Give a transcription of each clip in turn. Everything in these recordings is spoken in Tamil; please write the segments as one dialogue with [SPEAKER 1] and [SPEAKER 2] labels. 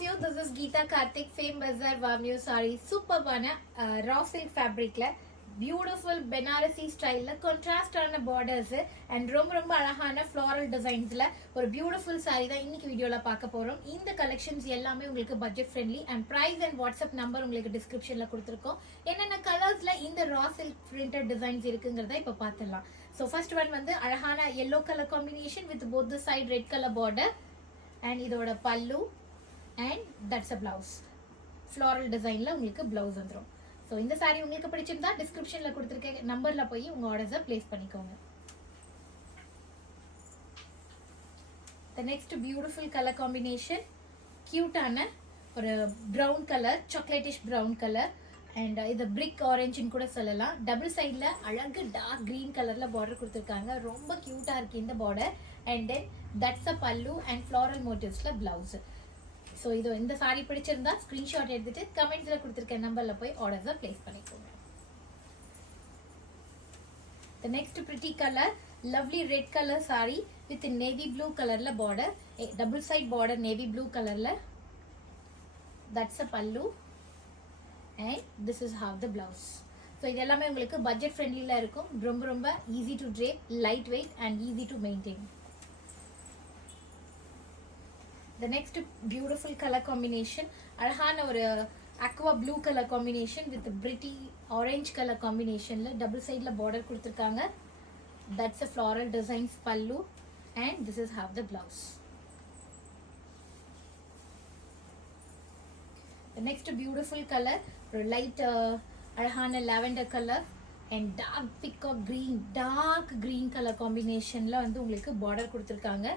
[SPEAKER 1] of you, this is Geeta Karthik, Fame Bazaar Vamio Sari, சூப்பர்பான ரா சில்க் பியூட்டிஃபுல் பெனாரசி ஸ்டைலில் கான்ட்ராஸ்டான பார்டர்ஸு அண்ட் ரொம்ப ரொம்ப அழகான ஃப்ளாரல் டிசைன்ஸில் ஒரு பியூட்டிஃபுல் சாரி தான் இன்னைக்கு வீடியோவில் பார்க்க போகிறோம் இந்த கலெக்ஷன்ஸ் எல்லாமே உங்களுக்கு budget friendly and price and WhatsApp number உங்களுக்கு டிஸ்கிரிப்ஷனில் கொடுத்துருக்கோம். என்னென்ன கலர்ஸில் இந்த ரா சில்க் பிரிண்டட் டிசைன்ஸ் இருக்குங்கிறத இப்போ பார்த்துடலாம். ஸோ ஃபர்ஸ்ட் ஒன் வந்து அழகான yellow colour combination with both side red colour border and இதோட pallu. And that's a blouse floral டிசைனில் உங்களுக்கு பிளவுஸ் வந்துடும் ஸோ இந்த சாரீ உங்களுக்கு பிடிச்சிருந்தா டிஸ்கிரிப்ஷனில் கொடுத்துருக்க நம்பரில் போய் உங்கள் ஆர்டர்ஸை ப்ளேஸ் பண்ணிக்கோங்க. The next beautiful colour combination க்யூட்டான ஒரு brown colour chocolatish brown colour and இது பிரிக் ஆரஞ்சுன்னு கூட சொல்லலாம். டபுள் சைடில் அழகு டார்க் க்ரீன் கலரில் பார்டர் கொடுத்துருக்காங்க. ரொம்ப க்யூட்டாக இருக்குது இந்த border and then that's a pallu and floral மோட்டிவ்ஸில் blouse so இது இந்த சாரி பிடிச்சிருந்தா ஸ்க்ரீன்ஷாட் எடுத்துட்டு கமெண்ட்ஸில் கொடுத்துருக்க நம்பரில் போய் ஆர்டர்ஸை ப்ளேஸ் பண்ணிக்கோங்க. The next pretty colour lovely red colour sari with navy blue கலரில் border double side border navy blue கலரில் that's a pallu and this is how the blouse so இது எல்லாமே உங்களுக்கு பட்ஜெட் ஃப்ரெண்ட்லியில் இருக்கும். ரொம்ப ரொம்ப easy to drape light weight and easy to maintain the next beautiful colour combination அழகான ஒரு aqua blue colour combination with pretty orange colour காம்பினேஷனில் டபுள் சைடில் பார்டர் கொடுத்துருக்காங்க. That's a floral designs pallu and this is how the blouse next beautiful colour ஒரு லைட் அழகான lavender colour and dark peacock green dark green colour காம்பினேஷனில் வந்து உங்களுக்கு பார்டர் கொடுத்துருக்காங்க.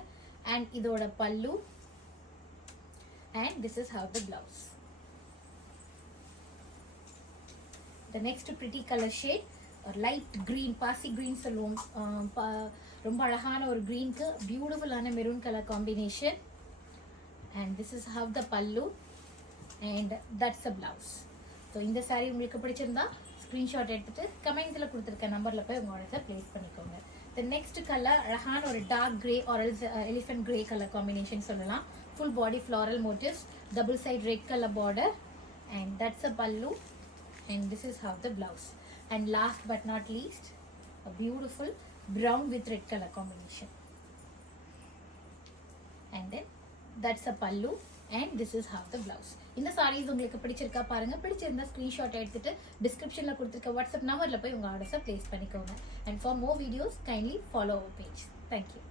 [SPEAKER 1] அண்ட் இதோட பல்லு and this is how the blouse. The next pretty color shade ஒரு லைட் க்ரீன் பாசி க்ரீன் சொல்லுவோம் ரொம்ப அழகான ஒரு க்ரீனுக்கு பியூட்டிஃபுல்லான maroon colour combination and this is how the pallu and that's a blouse so இந்த சாரீ உங்களுக்கு பிடிச்சிருந்தா ஸ்க்ரீன்ஷாட் எடுத்துட்டு கமெண்ட்ஸில் கொடுத்துருக்க நம்பரில் போய் உங்கள் ஆர்டர்ஸை ப்ளேஸ் பண்ணிக்கோங்க. த நெக்ஸ்ட் கலர் அழகான ஒரு dark grey or elephant grey colour combination சொல்லலாம். Full body floral motifs double side red colour border and that's a pallu and this is how the blouse and last but not least a beautiful brown with red colour combination. And then that's a pallu and this is how the blouse இந்த சாரீஸ் உங்களுக்கு பிடிச்சிருக்கா பாருங்க. பிடிச்சிருந்தா ஸ்க்ரீன்ஷாட் எடுத்துட்டு டிஸ்கிரிப்ஷனில் கொடுத்துருக்க வாட்ஸ்அப் நம்பரில் போய் உங்கள் ஆர்டர்ஸை ப்ளேஸ் பண்ணிக்கோங்க. And for more videos kindly follow our page thank you